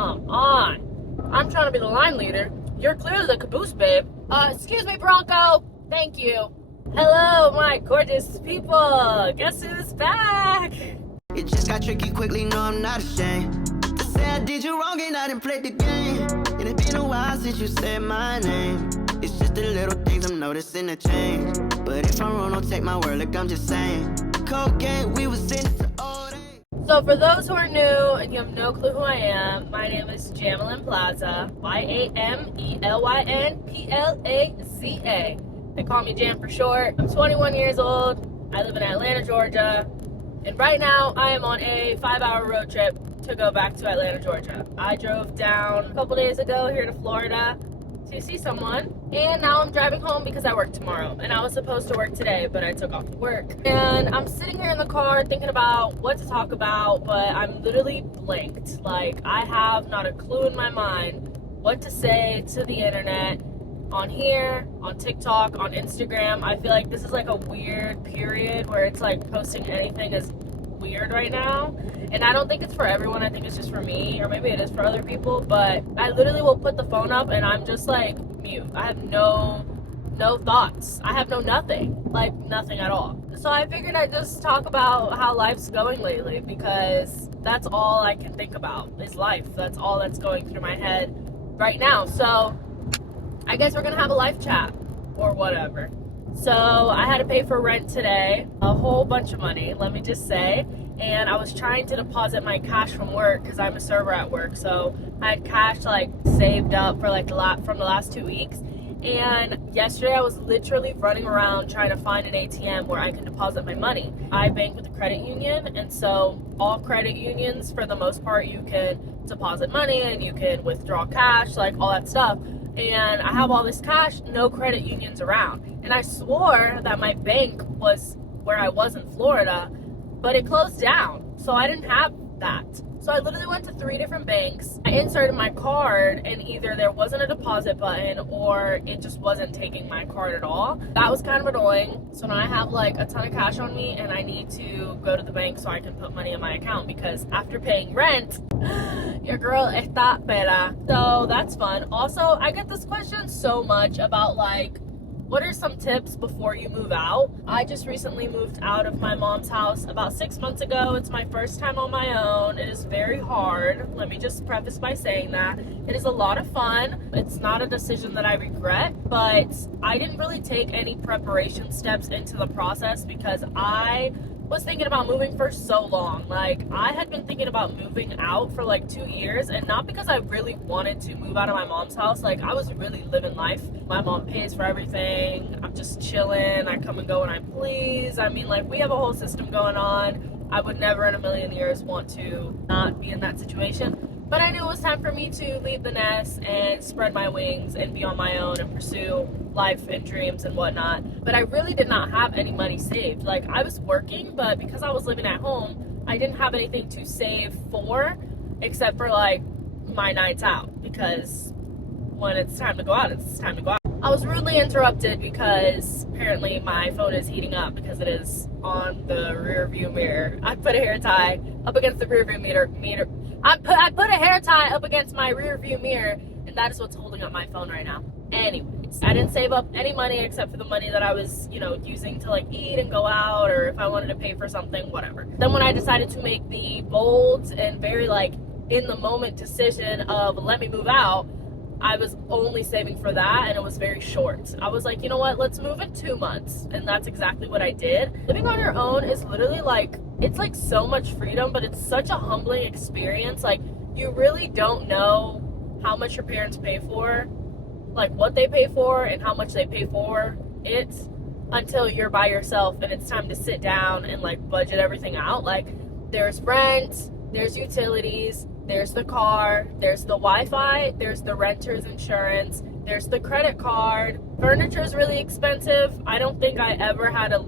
Come on. I'm trying to be the line leader. You're clearly the caboose, babe. Excuse me, Bronco. Thank you. Hello, my gorgeous people. Guess who's back? It just got tricky quickly, no, I'm not ashamed to say I did you wrong and I didn't play the game. And it's been a while since you said my name. It's just the little things I'm noticing a change. But if I'm wrong, don't take my word, like I'm just saying. Cocaine, we was in it to all day. So for those who are new and you have no clue who I am, my name is Jamelyn Plaza, YAMELYNPLAZA. They call me Jam for short. I'm 21 years old. I live in Atlanta, Georgia. And right now, I am on a 5-hour road trip to go back to Atlanta, Georgia. I drove down a couple days ago here to Florida to see someone. And now I'm driving home because I work tomorrow. And I was supposed to work today, but I took off work. And I'm sitting here in the car thinking about what to talk about, but I'm literally blanked. Like, I have not a clue in my mind what to say to the internet. On here, on TikTok, on Instagram. I feel like this is like a weird period where it's like posting anything is weird right now. And I don't think it's for everyone. I think it's just for me, or maybe it is for other people. But I literally will put the phone up and I'm just like mute. I have no thoughts. I have nothing. Like nothing at all. So I figured I'd just talk about how life's going lately, because that's all I can think about is life. That's all that's going through my head right now. So I guess we're gonna have a life chat or whatever. So I had to pay for rent today, a whole bunch of money, let me just say. And I was trying to deposit my cash from work because I'm a server at work. So I had cash like saved up for like from the last 2 weeks. And yesterday I was literally running around trying to find an ATM where I can deposit my money. I bank with a credit union, and so all credit unions, for the most part, you can deposit money and you can withdraw cash, like all that stuff. And I have all this cash, no credit unions around. And I swore that my bank was where I was in Florida, but it closed down. So I didn't have that. So I literally went to 3 different banks. I inserted my card, and either there wasn't a deposit button or it just wasn't taking my card at all. That was kind of annoying. So now I have like a ton of cash on me, and I need to go to the bank so I can put money in my account, because after paying rent, your girl está pera. So that's fun. Also, I get this question so much about like, what are some tips before you move out? I just recently moved out of my mom's house about 6 months ago. It's my first time on my own. It is very hard. Let me just preface by saying that. It is a lot of fun. It's not a decision that I regret, but I didn't really take any preparation steps into the process because I was thinking about moving for so long. Like, I had been thinking about moving out for like 2 years, and not because I really wanted to move out of my mom's house. Like, I was really living life. My mom pays for everything. I'm just chilling. I come and go when I please. I mean, like, we have a whole system going on. I would never in a million years want to not be in that situation. But I knew it was time for me to leave the nest and spread my wings and be on my own and pursue life and dreams and whatnot. But I really did not have any money saved. Like, I was working, but because I was living at home, I didn't have anything to save for except for like my nights out, because when it's time to go out, it's time to go out. I was rudely interrupted because apparently my phone is heating up because it is on the rear view mirror. I put a hair tie up against the rear view mirror. I put a hair tie up against my rear view mirror, and that is what's holding up my phone right now. Anyways, I didn't save up any money except for the money that I was, using to like eat and go out, or if I wanted to pay for something, whatever. Then when I decided to make the bold and very like in the moment decision of let me move out, I was only saving for that, and it was very short. I was like, you know what, let's move in 2 months. And that's exactly what I did. Living on your own is literally like, it's like so much freedom, but it's such a humbling experience. Like, you really don't know how much your parents pay for, like what they pay for and how much they pay for it, until you're by yourself and it's time to sit down and like budget everything out. Like, there's rent, there's utilities, there's the car, there's the Wi-Fi, there's the renter's insurance, there's the credit card. Furniture is really expensive. I don't think I ever had to,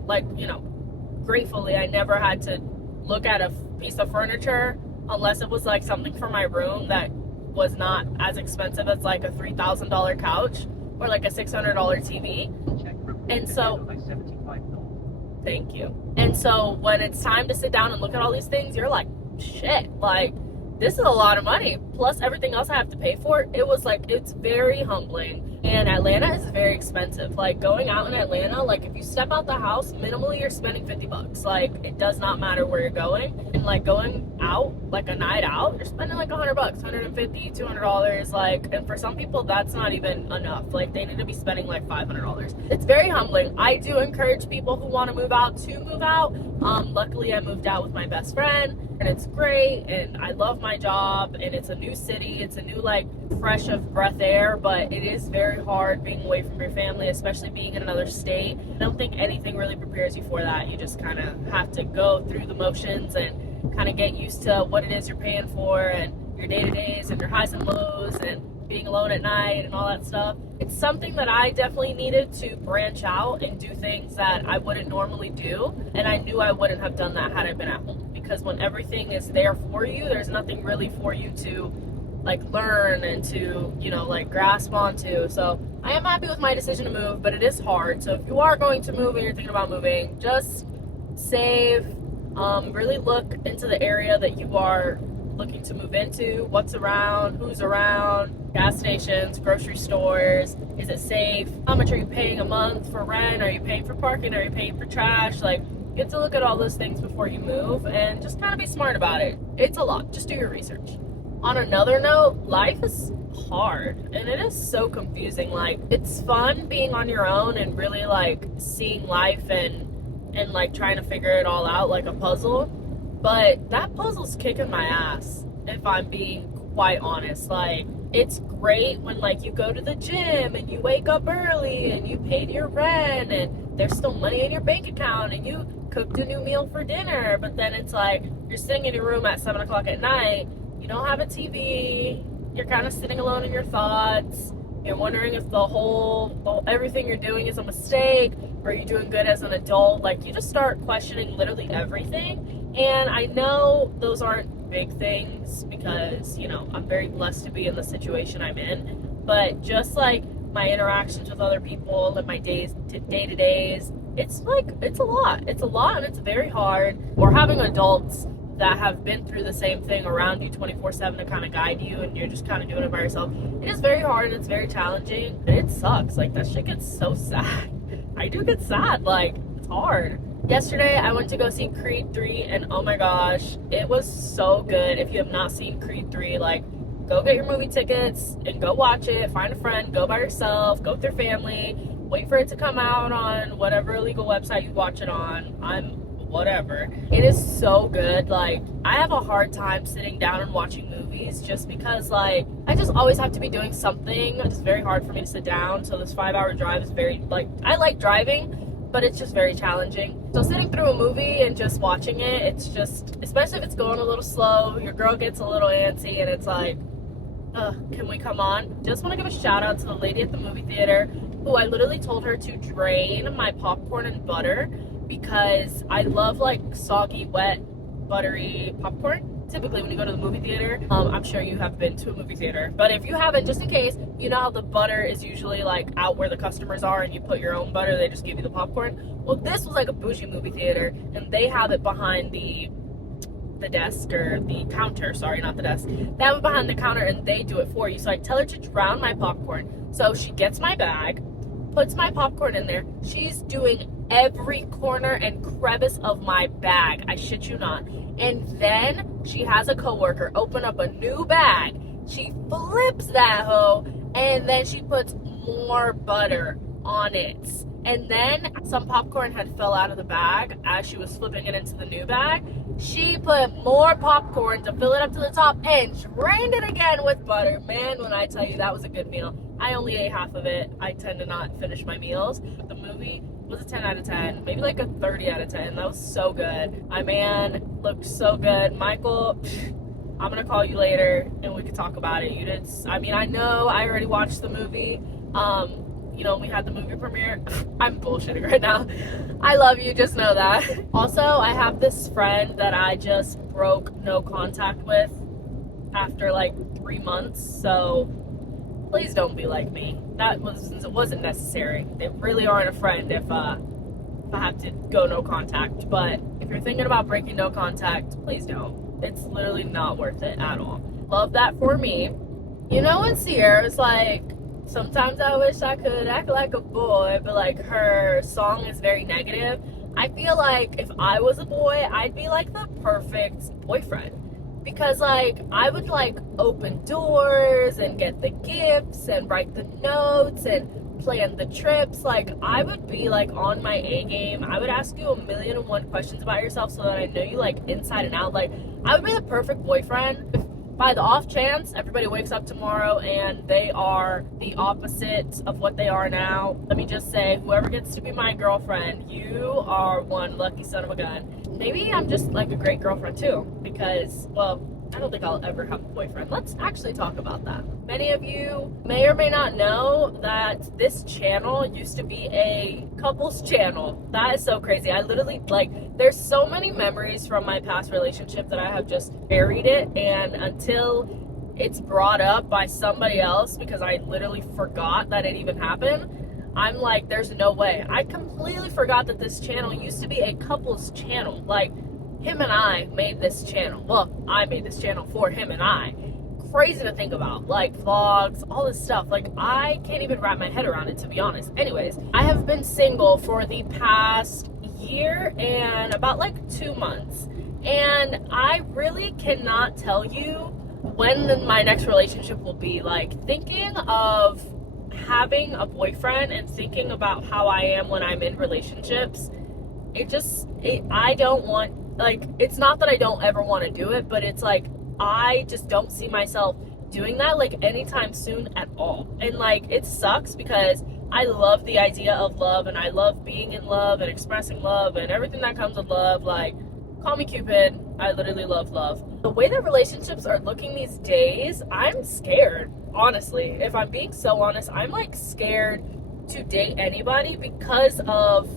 gratefully, I never had to look at a piece of furniture unless it was like something for my room that was not as expensive as like a $3,000 couch or like a $600 TV. And so, thank you. And so when it's time to sit down and look at all these things, you're like, shit, like, this is a lot of money plus everything else I have to pay for. It was like, it's very humbling. And Atlanta is very expensive. Like, going out in Atlanta, like, if you step out the house, minimally you're spending $50. Like, it does not matter where you're going. And like, going out, like a night out, you're spending like $100, $150, $200. Like, and for some people that's not even enough. Like, they need to be spending like $500. It's very humbling. I do encourage people who want to move out to move out. Luckily I moved out with my best friend, and it's great, and I love my job, and it's a new city, it's a new like fresh of breath air, but it is very hard being away from your family, especially being in another state. I don't think anything really prepares you for that. You just kind of have to go through the motions and kind of get used to what it is you're paying for, and your day-to-days and your highs and lows, and being alone at night and all that stuff. It's something that I definitely needed to branch out and do things that I wouldn't normally do, and I knew I wouldn't have done that had I been at home, because when everything is there for you, there's nothing really for you to like learn and to, you know, like grasp onto. So I am happy with my decision to move, but it is hard. So if you are going to move and you're thinking about moving, just save, really look into the area that you are looking to move into, what's around, who's around, gas stations, grocery stores, is it safe, how much are you paying a month for rent, are you paying for parking, are you paying for trash? Like, you get to look at all those things before you move, and just kind of be smart about it. It's a lot, just do your research. On another note, life is hard, and it is so confusing. Like, it's fun being on your own and really like seeing life and like trying to figure it all out like a puzzle. But that puzzle's kicking my ass, if I'm being quite honest. Like, it's great when like you go to the gym and you wake up early and you paid your rent and there's still money in your bank account and you cooked a new meal for dinner. But then it's like you're sitting in your room at 7 o'clock at night, you don't have a TV, you're kind of sitting alone in your thoughts, you're wondering if everything you're doing is a mistake, or are you doing good as an adult? Like, you just start questioning literally everything. And I know those aren't big things because, you know, I'm very blessed to be in the situation I'm in, but just like my interactions with other people and my day-to-days, it's like, it's a lot and it's very hard. Or having adults that have been through the same thing around you 24/7 to kind of guide you, and you're just kind of doing it by yourself. It is very hard and it's very challenging, and it sucks. Like, that shit gets so sad. I do get sad. Like, it's hard. Yesterday, I went to go see Creed 3, and oh my gosh, it was so good. If you have not seen Creed 3, like, go get your movie tickets and go watch it. Find a friend, go by yourself, go with your family, wait for it to come out on whatever illegal website you watch it on. Whatever. It is so good. Like, I have a hard time sitting down and watching movies just because, like, I just always have to be doing something. It's very hard for me to sit down, so this 5-hour drive is very, like, I like driving, but it's just very challenging. So sitting through a movie and just watching it, it's just, especially if it's going a little slow, your girl gets a little antsy, and it's like, can we come on? Just want to give a shout out to the lady at the movie theater who I literally told her to drain my popcorn and butter, because I love like soggy, wet, buttery popcorn. Typically when you go to the movie theater, I'm sure you have been to a movie theater, but if you haven't, just in case, you know how the butter is usually like out where the customers are and you put your own butter, they just give you the popcorn. Well, this was like a bougie movie theater, and they have it behind the desk, or the counter, sorry, not the desk. They have it behind the counter and they do it for you. So I tell her to drown my popcorn. So she gets my bag, puts my popcorn in there. She's doing every corner and crevice of my bag, I shit you not. And then she has a coworker open up a new bag. She flips that hoe, and then she puts more butter on it. And then some popcorn had fell out of the bag as she was flipping it into the new bag. She put more popcorn to fill it up to the top and drained it again with butter. Man, when I tell you, that was a good meal. I only ate half of it. I tend to not finish my meals. The movie was a 10 out of 10, maybe like a 30 out of 10. That was so good. My man looked so good. Michael, I'm gonna call you later and we can talk about it. You did, I mean, I know I already watched the movie. You know, we had the movie premiere. I'm bullshitting right now. I love you, just know that. Also, I have this friend that I just broke no contact with after like 3 months, so please don't be like me. It wasn't necessary. They really aren't a friend if I have to go no contact. But if you're thinking about breaking no contact, please don't. It's literally not worth it at all. Love that for me. You know, when Sierra's like, sometimes I wish I could act like a boy, but like her song is very negative. I feel like if I was a boy, I'd be like the perfect boyfriend. Because like I would like open doors and get the gifts and write the notes and plan the trips. Like I would be like on my A game. I would ask you 1,000,001 questions about yourself so that I know you like inside and out. Like I would be the perfect boyfriend. If by the off chance everybody wakes up tomorrow and they are the opposite of what they are now, let me just say, whoever gets to be my girlfriend, you are one lucky son of a gun. Maybe I'm just like a great girlfriend too, because, well, I don't think I'll ever have a boyfriend. Let's actually talk about that. Many of you may or may not know that this channel used to be a couples channel. That is so crazy. I literally, like, there's so many memories from my past relationship that I have just buried it, and until it's brought up by somebody else, because I literally forgot that it even happened, I'm like, there's no way. I completely forgot that this channel used to be a couples channel. Like, him and I made this channel. Well, I made this channel for him and I. Crazy to think about. Like, vlogs, all this stuff. Like, I can't even wrap my head around it, to be honest. Anyways, I have been single for the past year and about like 2 months. And I really cannot tell you when my next relationship will be. Like, thinking of having a boyfriend and thinking about how I am when I'm in relationships, I don't want, like, it's not that I don't ever want to do it, but it's like, I just don't see myself doing that, like, anytime soon at all. And, like, it sucks because I love the idea of love, and I love being in love and expressing love and everything that comes with love. Like, call me Cupid, I literally love love. The way that relationships are looking these days, I'm scared, honestly. If I'm being so honest, I'm, like, scared to date anybody because of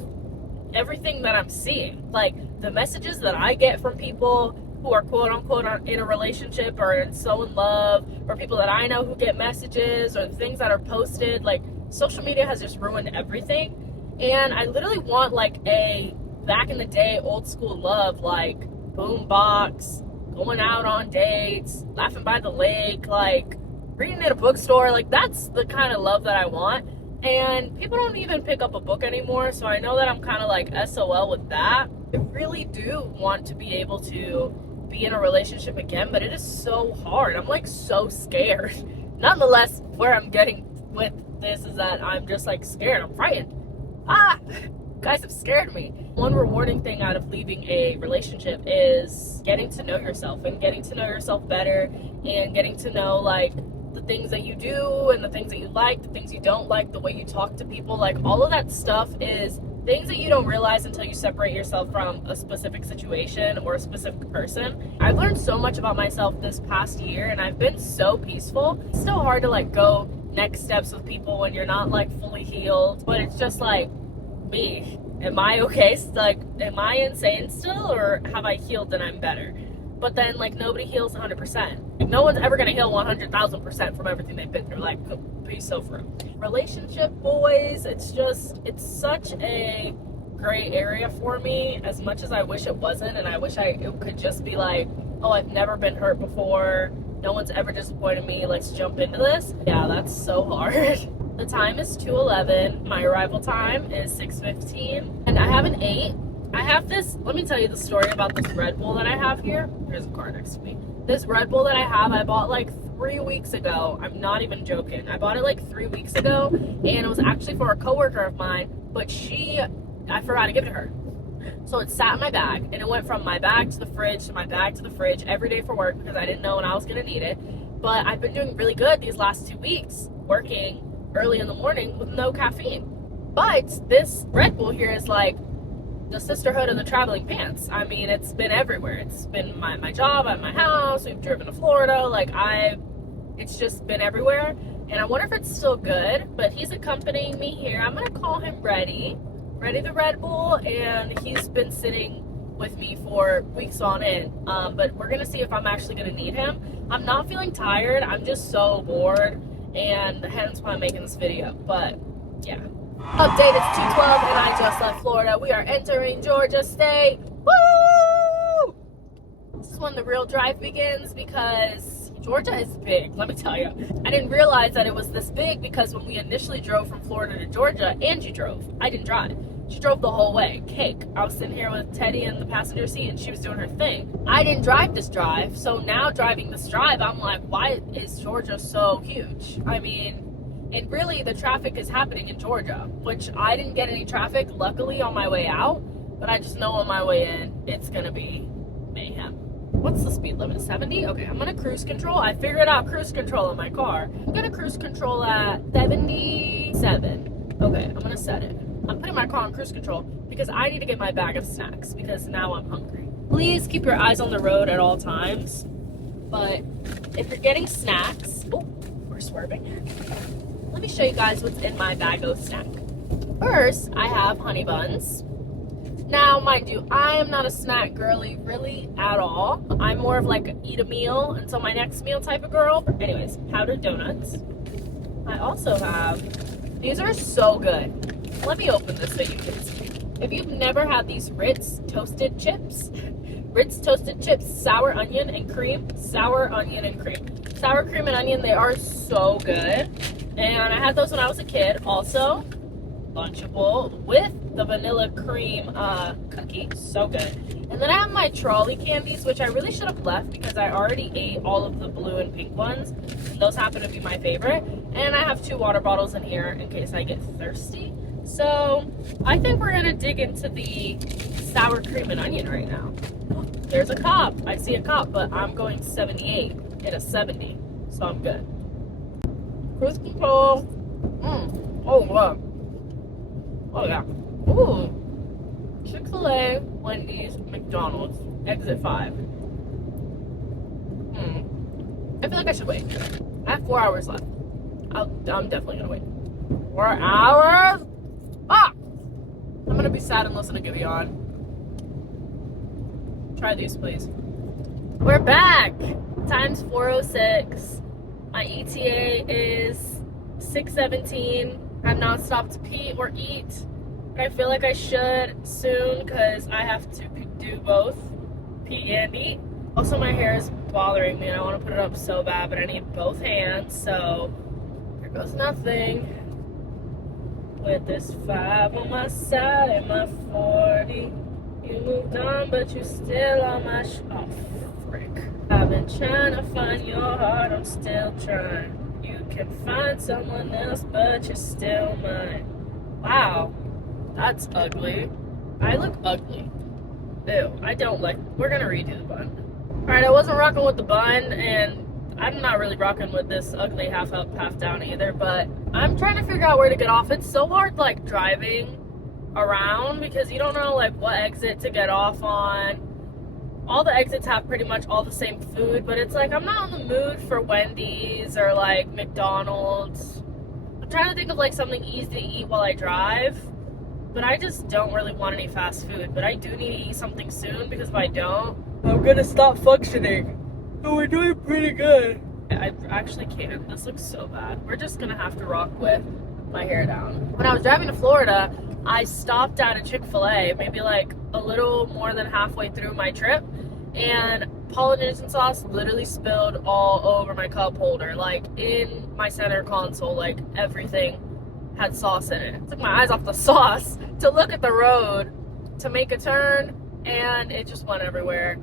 everything that I'm seeing. Like, the messages that I get from people who are quote unquote in a relationship or so in love, or people that I know who get messages, or things that are posted. Like, social media has just ruined everything, and I literally want like a back in the day old school love, like boombox, going out on dates, laughing by the lake, like reading at a bookstore. Like, that's the kind of love that I want. And people don't even pick up a book anymore, so I know that I'm kind of like SOL with that. I really do want to be able to be in a relationship again, but it is so hard. I'm like so scared. Nonetheless, where I'm getting with this is that I'm just like scared. I'm frightened. Guys have scared me. One rewarding thing out of leaving a relationship is getting to know yourself, and getting to know yourself better, and getting to know like the things that you do and the things that you like, the things you don't like, the way you talk to people. Like, all of that stuff is things that you don't realize until you separate yourself from a specific situation or a specific person. I've learned so much about myself this past year, and I've been so peaceful. It's still hard to like go next steps with people when you're not like fully healed, but it's just like, me, am I okay? Like, am I insane still, or have I healed and I'm better? But then, like, nobody heals 100%. Like, no one's ever gonna heal 100,000% from everything they've been through. Like, be so for relationship, boys, it's such a gray area for me, as much as I wish it wasn't, and I wish it could just be like, oh, I've never been hurt before, no one's ever disappointed me, let's jump into this. Yeah, that's so hard. The time is 2:11, my arrival time is 6:15, and I haven't ate. I have this, let me tell you the story about this Red Bull that I have here. There's a car next to me. This Red Bull that I have, I bought like 3 weeks ago. I'm not even joking. I bought it like 3 weeks ago, and it was actually for a coworker of mine, but I forgot to give it to her. So it sat in my bag, and it went from my bag to the fridge to my bag to the fridge every day for work, because I didn't know when I was gonna need it. But I've been doing really good these last 2 weeks, working early in the morning with no caffeine. But this Red Bull here is like the sisterhood of the traveling pants. I mean, it's been everywhere. It's been my job, at my house, we've driven to Florida, like it's just been everywhere. And I wonder if it's still good, but he's accompanying me here. I'm gonna call him Reddy the Red Bull, and he's been sitting with me for weeks on end. But we're gonna see if I'm actually gonna need him. I'm not feeling tired, I'm just so bored, and hence why I'm making this video. But yeah. Update, it's 2:12 and I just left Florida. We are entering Georgia State. Woo! is when the real drive begins, because Georgia is big, let me tell you. I didn't realize that it was this big because when we initially drove from Florida to Georgia, Angie drove. I didn't drive. She drove the whole way. Cake. I was sitting here with Teddy in the passenger seat and she was doing her thing. I didn't drive this drive, so now driving this drive, I'm like, why is Georgia so huge? I mean, and really the traffic is happening in Georgia, which I didn't get any traffic, luckily, on my way out, but I just know on my way in, it's gonna be mayhem. What's the speed limit? 70? Okay, I'm gonna cruise control. I figured out cruise control in my car. I'm gonna cruise control at 77. Okay, I'm gonna set it. I'm putting my car on cruise control because I need to get my bag of snacks because now I'm hungry. Please keep your eyes on the road at all times. But if you're getting snacks, oh, we're swerving. Let me show you guys what's in my bag of snack. First, I have honey buns. Now, mind you, I am not a snack girly really at all. I'm more of like eat a meal until my next meal type of girl. Anyways, powdered donuts. I also have, these are so good. Let me open this so you can see. If you've never had these Ritz toasted chips, sour onion and cream, sour onion and cream. Sour cream and onion, they are so good. And I had those when I was a kid. Also, Lunchable with the vanilla cream cookie, so good. And then I have my trolley candies, which I really should have left because I already ate all of the blue and pink ones. And those happen to be my favorite. And I have 2 water bottles in here in case I get thirsty. So I think we're gonna dig into the sour cream and onion right now. There's a cop. I see a cop, but I'm going 78 in a 70, so I'm good. Cruise control. Oh, wow. Oh, yeah. Ooh. Chick-fil-A, Wendy's, McDonald's. Exit 5. I feel like I should wait. I have 4 hours left. I'm definitely gonna wait. 4 hours? Ah! I'm gonna be sad and listen to Giveon. Try these, please. We're back! Time's 4:06. My ETA is 6:17. I've not stopped to pee or eat. But I feel like I should soon because I have to do both. Pee and eat. Also, my hair is bothering me and I want to put it up so bad, but I need both hands, so here goes nothing. With this 5 on my side and my 40. You moved on, but you still on my oh, frick. I've been trying to find your heart, I'm still trying. You can find someone else, but you're still mine. Wow, that's ugly. I look ugly. Ew, I don't like, we're gonna redo the bun. Alright, I wasn't rocking with the bun, and I'm not really rocking with this ugly half up, half down either, but I'm trying to figure out where to get off. It's so hard, like, driving around because you don't know, like, what exit to get off on. All the exits have pretty much all the same food, but it's like I'm not in the mood for Wendy's or, like, McDonald's. I'm trying to think of, like, something easy to eat while I drive, but I just don't really want any fast food. But I do need to eat something soon because if I don't, I'm gonna stop functioning. Oh, we're doing pretty good. I actually can't. This looks so bad. We're just gonna have to rock with my hair down. When I was driving to Florida, I stopped at a Chick-fil-A, maybe like a little more than halfway through my trip, and Polynesian sauce literally spilled all over my cup holder, like in my center console, like everything had sauce in it. I took my eyes off the sauce to look at the road to make a turn, and it just went everywhere.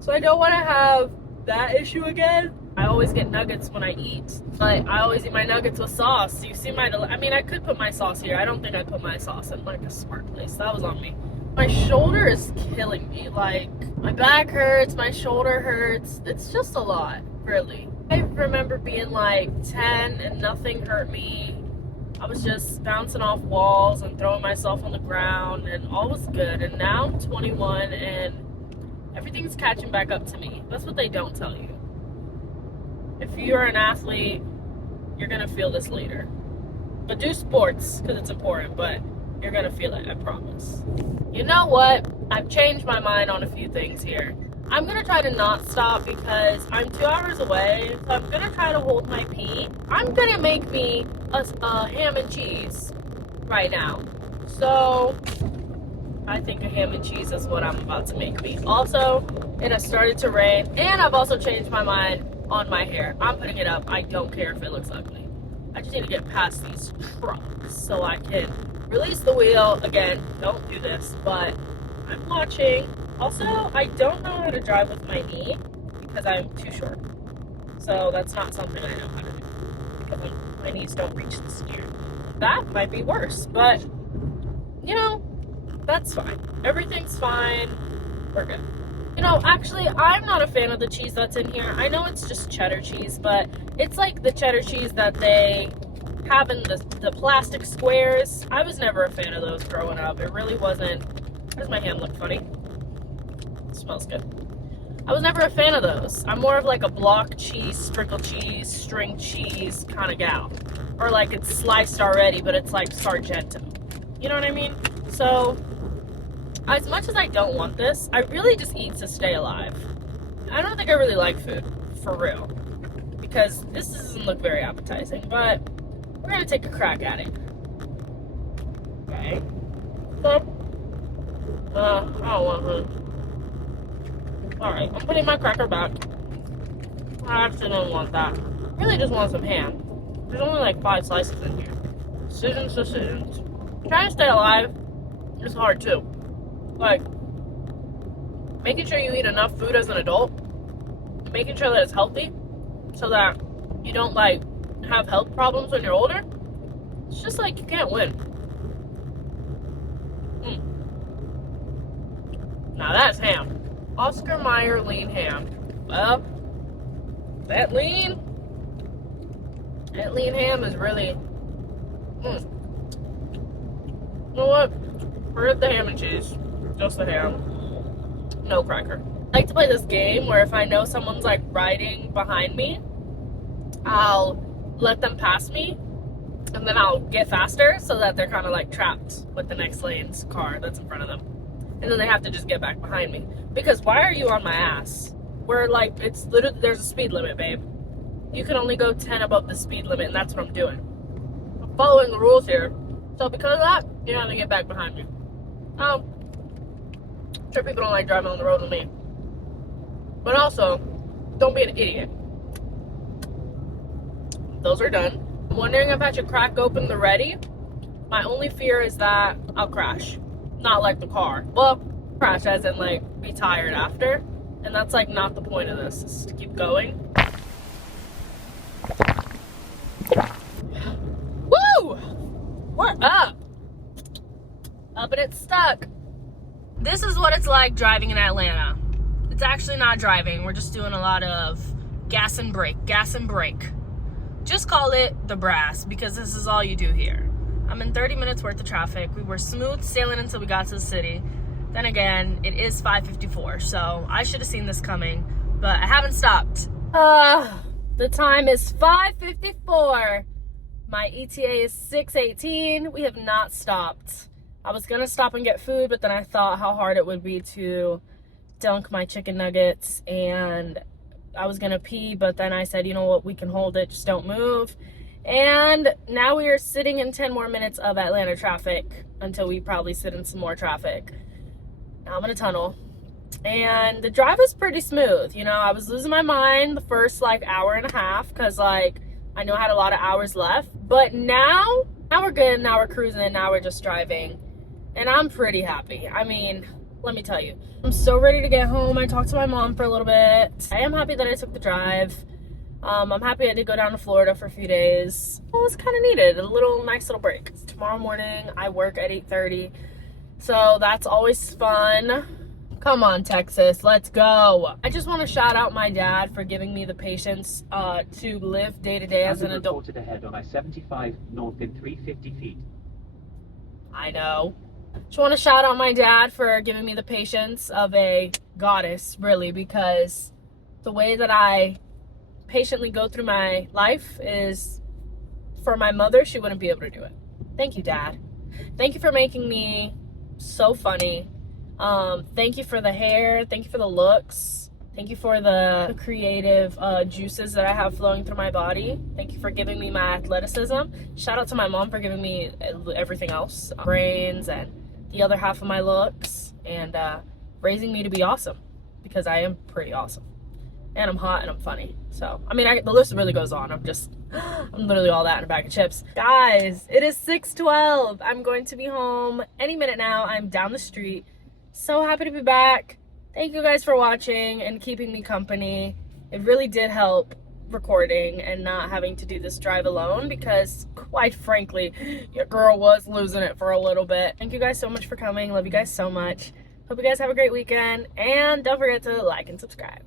So I don't want to have that issue again. I always get nuggets when I eat, but I always eat my nuggets with sauce. You see my, I mean, I could put my sauce here. I don't think I put my sauce in like a smart place. That was on me. My shoulder is killing me. Like, my back hurts, my shoulder hurts. It's just a lot, really. I remember being like 10 and nothing hurt me. I was just bouncing off walls and throwing myself on the ground and all was good. And now I'm 21 and everything's catching back up to me. That's what they don't tell you. If you're an athlete, you're gonna feel this later. But do sports, because it's important, but you're gonna feel it, I promise. You know what? I've changed my mind on a few things here. I'm gonna try to not stop because I'm 2 hours away, so I'm gonna try to hold my pee. I'm gonna make me a ham and cheese right now. So, I think a ham and cheese is what I'm about to make me. Also, it has started to rain, and I've also changed my mind on my hair. I'm putting it up. I don't care if it looks ugly. I just need to get past these trucks so I can release the wheel. Again, don't do this, but I'm watching. Also, I don't know how to drive with my knee because I'm too short. So that's not something I know how to do because my knees don't reach the steer. That might be worse, but you know, that's fine. Everything's fine. We're good. You know, actually, I'm not a fan of the cheese that's in here. I know it's just cheddar cheese, but it's like the cheddar cheese that they have in the plastic squares. I was never a fan of those growing up. It really wasn't. Does my hand look funny? It smells good. I was never a fan of those. I'm more of like a block cheese, sprinkle cheese, string cheese kind of gal. Or like it's sliced already, but it's like Sargento. You know what I mean? So, as much as I don't want this, I really just eat to stay alive. I don't think I really like food, for real. Because this doesn't look very appetizing, but we're gonna take a crack at it. Okay. So, I don't want food. Alright, I'm putting my cracker back. I actually don't want that. I really just want some ham. There's only like 5 slices in here. Decisions. Trying to stay alive is hard too. Like, making sure you eat enough food as an adult, making sure that it's healthy, so that you don't like have health problems when you're older. It's just like you can't win. Now that's ham. Oscar Mayer lean ham. Well, that lean ham is really. You know what? Forget the ham and cheese. Just the ham. No cracker. I like to play this game where if I know someone's like riding behind me, I'll let them pass me and then I'll get faster so that they're kind of like trapped with the next lane's car that's in front of them. And then they have to just get back behind me. Because why are you on my ass? Where like, it's literally, there's a speed limit, babe. You can only go 10 above the speed limit and that's what I'm doing. I'm following the rules here. So because of that, you have to get back behind me. I'm sure people don't like driving on the road with me. But also, don't be an idiot. Those are done. I'm wondering if I should crack open the ready. My only fear is that I'll crash. Not like the car. Well, crash as in like be tired after. And that's like not the point of this. Is to keep going. Woo! We're up. Up and it's stuck. This is what it's like driving in Atlanta. It's actually not driving. We're just doing a lot of gas and brake. Just call it the brass because this is all you do here. I'm in 30 minutes worth of traffic. We were smooth sailing until we got to the city. Then again, it is 5:54, so I should have seen this coming, but I haven't stopped. The time is 5:54. My ETA is 6:18. We have not stopped. I was gonna stop and get food, but then I thought how hard it would be to dunk my chicken nuggets, and I was gonna pee, but then I said, you know what, we can hold it, just don't move. And now we are sitting in 10 more minutes of Atlanta traffic until we probably sit in some more traffic. Now I'm in a tunnel. And the drive was pretty smooth. You know, I was losing my mind the first like hour and a half because like I know I had a lot of hours left. But now we're good. Now we're cruising. Now we're just driving. And I'm pretty happy. I mean, let me tell you, I'm so ready to get home. I talked to my mom for a little bit. I am happy that I took the drive. I'm happy I did go down to Florida for a few days. It was kind of needed, nice little break. Tomorrow morning, I work at 8:30, so that's always fun. Come on, Texas, let's go. I just want to shout out my dad for giving me the patience to live day to day as an adult. Reported ahead on I-75 north in 350 feet. I know. Just want to shout out my dad for giving me the patience of a goddess, really, because the way that I patiently go through my life is for my mother. She wouldn't be able to do it. Thank you, Dad. Thank you for making me so funny. Thank you for the hair. Thank you for the looks. Thank you for the creative juices that I have flowing through my body. Thank you for giving me my athleticism. Shout out to my mom for giving me everything else, brains and the other half of my looks and raising me to be awesome, because I am pretty awesome. And I'm hot and I'm funny. So, I mean, the list really goes on. I'm literally all that in a bag of chips. Guys, it is 6:12. I'm going to be home any minute now. I'm down the street. So happy to be back. Thank you guys for watching and keeping me company. It really did help recording and not having to do this drive alone, because quite frankly, your girl was losing it for a little bit. Thank you guys so much for coming. Love you guys so much. Hope you guys have a great weekend, and don't forget to like and subscribe.